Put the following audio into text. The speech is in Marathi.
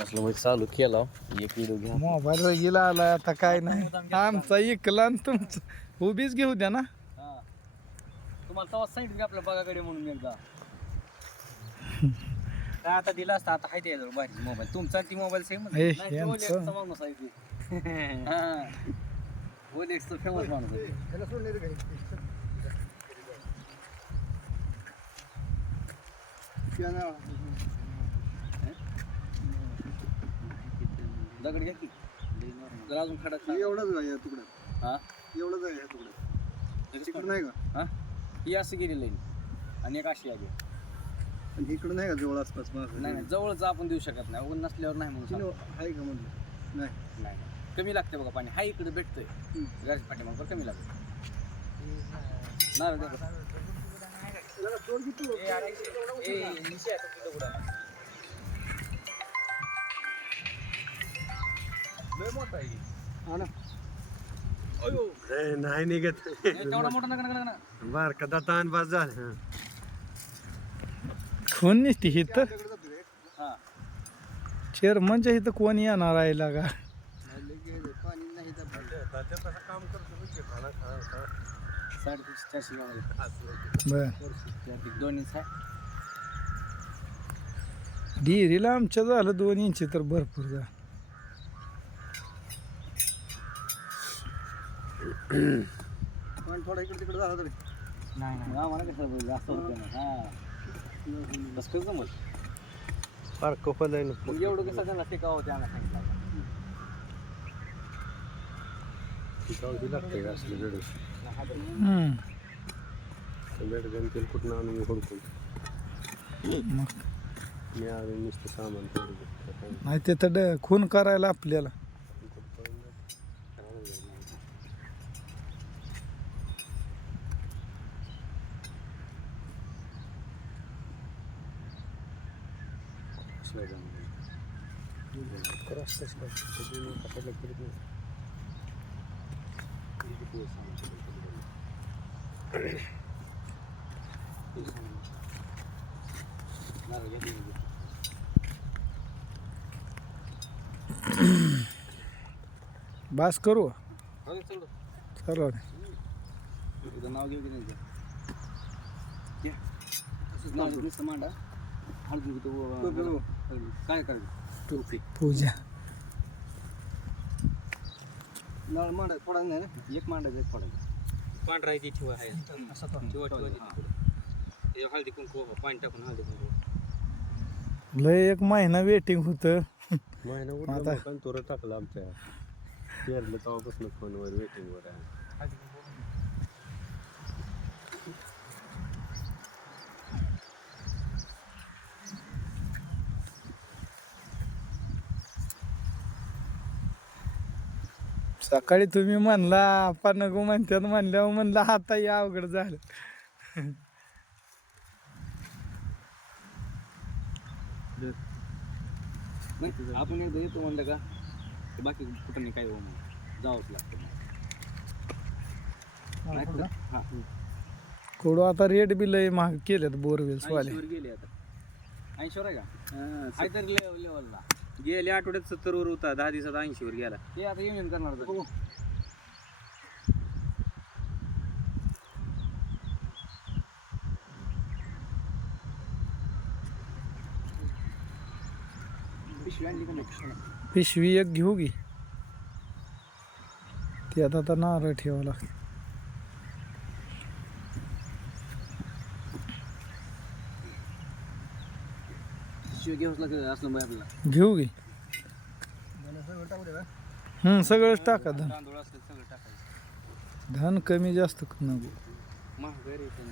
असलं म्हणजे चालू केला. एक व्हिडिओ घ्या. मोबाईल गेला आला आता काय नाही. आमचा इकला आणि तुमचं. उभीच घेऊ द्या ना. तुम्हाला तेव्हा सांगितलं की आपल्या बघाकडे म्हणून एकदा. काय आता दिला असता आता हाय ते बाहेर मोबाईल तुमचा ती मोबाईल सेम यांचं. माणूस आहे ती ओलेक्सचा फेमस माणूस आहे. दगड घ्या की. जरा अजून खडक एवढंच आहे या तुकड्यात हा? एवढंच आहे या तुकड्यात तिकडं नाही का? हा? ही असं गेलेलं आहे आणि एक अशी आली. आणि इकडं नाही का जवळ आसपास नाही नाही जवळच आपण देऊ शकत नाही. ऊन नसल्यावर नाही म्हणून किलो सांगतो. आहे का म्हणलं नाही. नाही कमी लागते बघा पाणी. हा इकडे भेटतंय. घराच्या पाठीमागं कमी लागतं नाही देतो. ए, निशी आहे तो तिथं उडा. हा ना. नाही निघत. ए, तेवढा मोठा नका नका नका बर का दातान बस झालं. कोण निसती हित? हा. चेअरमनच्या इथं कोण येणार आहे लागा? पाणी नाही काम करतो साडेतीनशे चारशे ग्राम बर. दोन इंच आहे. डिरीला आमच्या झालं दोन इंची तर भरपूर झालं. थोडा इकडे तिकडे झाला तरी नाही नाही. आम्हाला कसं पाहिजे असं होतं ना हा. बस कसं जमल फार कपल आहे मग एवढं कसं त्यांना टिकावं होते आम्हाला सांगितलं. का असलं बेड कुठं आणून हुडकून मी आले नुसतं सामान तेवढं नाही ते तर ड- खून करायला आपल्याला. बास करू? चलो तुझं नाव घेऊ की नाही? हळदी. काय करायचं? टोपी. पूजा. नळ मांडा थोडा नाही ना? एक मांडायचं एक फोडायचं. पांढरा आहे ती ठेवा आहे. ठेवा ठेवा ते हळदी कुंकू पाणी टाकून हळदी कुंकू. लय एक महिना वेटिंग होतं. महिना तोरं टाकलं आमच्या. पेरलं तेव्हापासून फोनवर वेटिंगवर आहे. सकाळी तुम्ही म्हणला आपण नको म्हणतात म्हणल्यावर म्हणलं आता या अवघड झालं. आपण एकदा येतो म्हणलं का? ते बाकी कुठं नाही काय होऊ नये. जावंच लागतं हा कोडो आता रेट बी लय महाग केलेत बोरवेल्स वाले ऐंशीवर गेले आता. ऐंशीवर आहे का? आहे तर लेवल लेवलला गेल्या आठवड्यात सत्तर वर होता दहा दिवसात ऐंशी वर गेला ते आता युनियन करणार होतं. पिशवी आणली का नाही पिशवी नाही. पिशवी एक घेऊ की ते आता आता नारळ ठेवावं लागतं पिशवी घेऊच लागत असलं मग आपल्याला. घेऊ की. हम्म सगळंच टाका धन. तांदूळ असलं सगळं टाकायचं. धन कमी जास्त नको. महागाई रे पण.